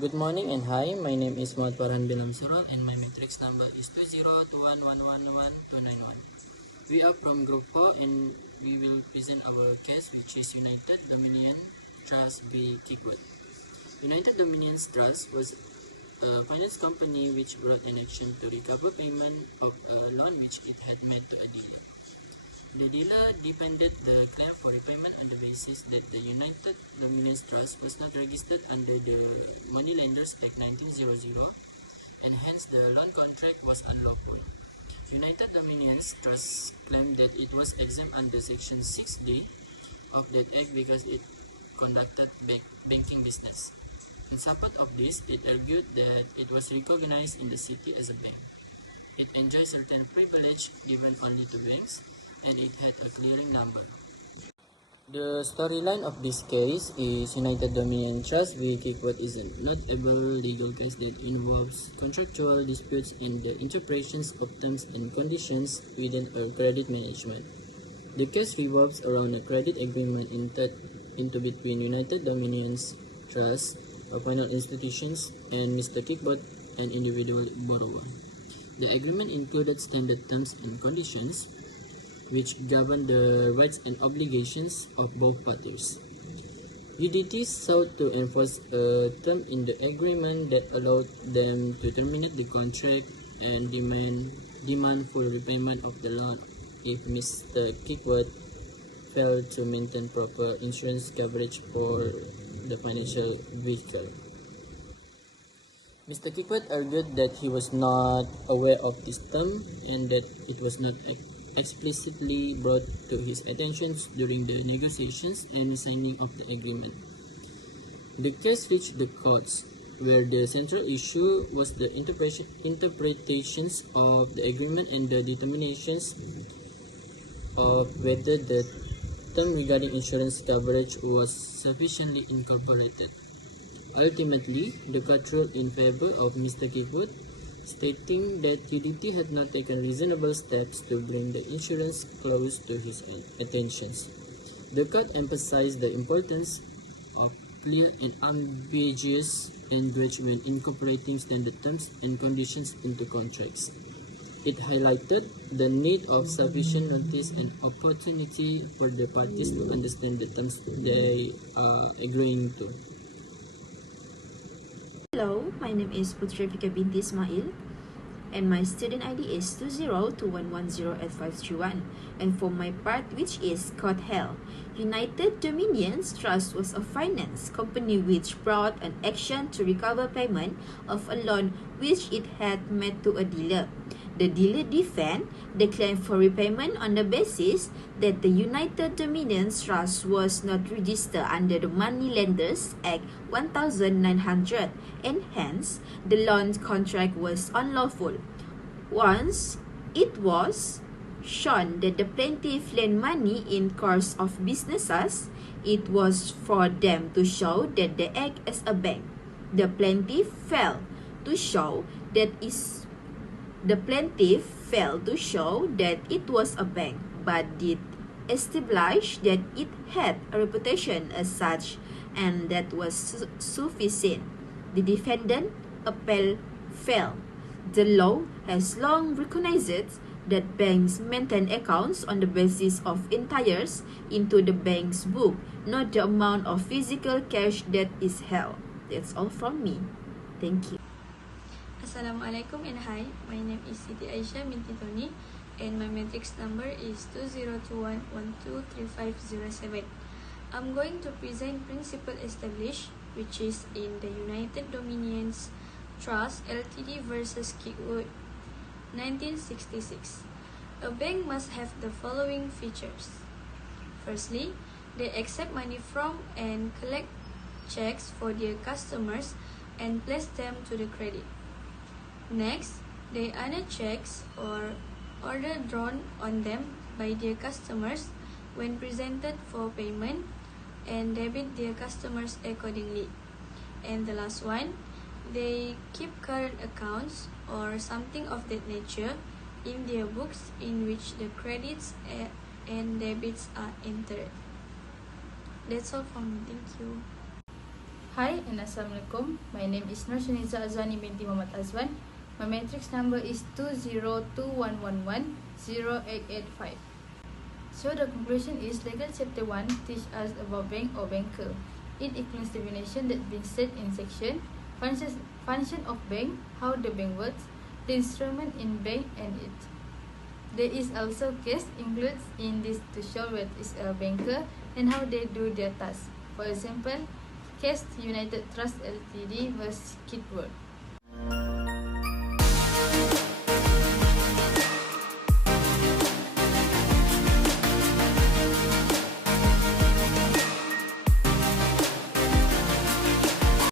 Good morning and hi, my name is Muhammad Farhan Bilam Surul and my matrix number is 2021111291. We are from Group 4 and we will present our case, which is United Dominions Trust v. Kirkwood. United Dominions Trust was a finance company which brought an action to recover payment of a loan which it had made to a dealer. The dealer defended the claim for repayment on the basis that the United Dominions Trust was not registered under the Moneylenders Act 1900 and hence the loan contract was unlawful. United Dominions Trust claimed that it was exempt under Section 6D of that act because it conducted banking business. In support of this, it argued that it was recognized in the city as a bank. It enjoys certain privilege given only to banks, and it had a clearing number. The storyline of this case is United Dominions Trust v. Kirkwood is a notable legal case that involves contractual disputes in the interpretations of terms and conditions within a credit management. The case revolves around a credit agreement entered into between United Dominions Trust, a financial institutions, and Mr. Kirkwood, an individual borrower. The agreement included standard terms and conditions which govern the rights and obligations of both parties. UDT sought to enforce a term in the agreement that allowed them to terminate the contract and demand full repayment of the loan if Mr. Kirkwood failed to maintain proper insurance coverage for the financial vehicle. Mr. Kirkwood argued that he was not aware of this term and that it was not explicitly brought to his attention during the negotiations and signing of the agreement. The case reached the courts, where the central issue was the interpretations of the agreement and the determinations of whether the term regarding insurance coverage was sufficiently incorporated. Ultimately, the court ruled in favor of Mr. Kirkwood, stating that UDT had not taken reasonable steps to bring the insurance clause to his attentions. The court emphasized the importance of clear and unambiguous language when incorporating standard terms and conditions into contracts. It highlighted the need of sufficient notice and opportunity for the parties to understand the terms they are agreeing to. Hello, my name is Putrafika binti Ismail and my student ID is 202110851, and for my part, which is Court Hell. United Dominions Trust was a finance company which brought an action to recover payment of a loan which it had made to a dealer. The dealer defended the claim for repayment on the basis that the United Dominions Trust was not registered under the Moneylenders Act 1900 and hence the loan contract was unlawful. Once it was shown that the plaintiff lent money in course of businesses, it was for them to show that they act as a bank. The plaintiff failed to show that it was a bank, but did establish that it had a reputation as such, and that was sufficient. The defendant appeal failed. The law has long recognized that banks maintain accounts on the basis of entries into the bank's book, not the amount of physical cash that is held. That's all from me. Thank you. Assalamualaikum and hi, my name is Siti Aisyah binti Tony and my matrix number is 2021123507. I'm going to present principle established, which is in the United Dominions Trust Ltd versus Kirkwood, 1966. A bank must have the following features. Firstly, they accept money from and collect checks for their customers and place them to the credit. Next, they honor checks or order drawn on them by their customers when presented for payment and debit their customers accordingly. And the last one, they keep current accounts or something of that nature in their books in which the credits and debits are entered. That's all from me. Thank you. Hi and Assalamualaikum. My name is Nur Shaniza Azwani binti Muhammad Azwan. My matrix number is 20211108885. So the conclusion is legal chapter 1 teach us about bank or banker. It includes definition that been set in section, function of bank, how the bank works, the instrument in bank and it. There is also case includes in this to show what is a banker and how they do their task. For example, case United Trust Ltd vs Kirkwood.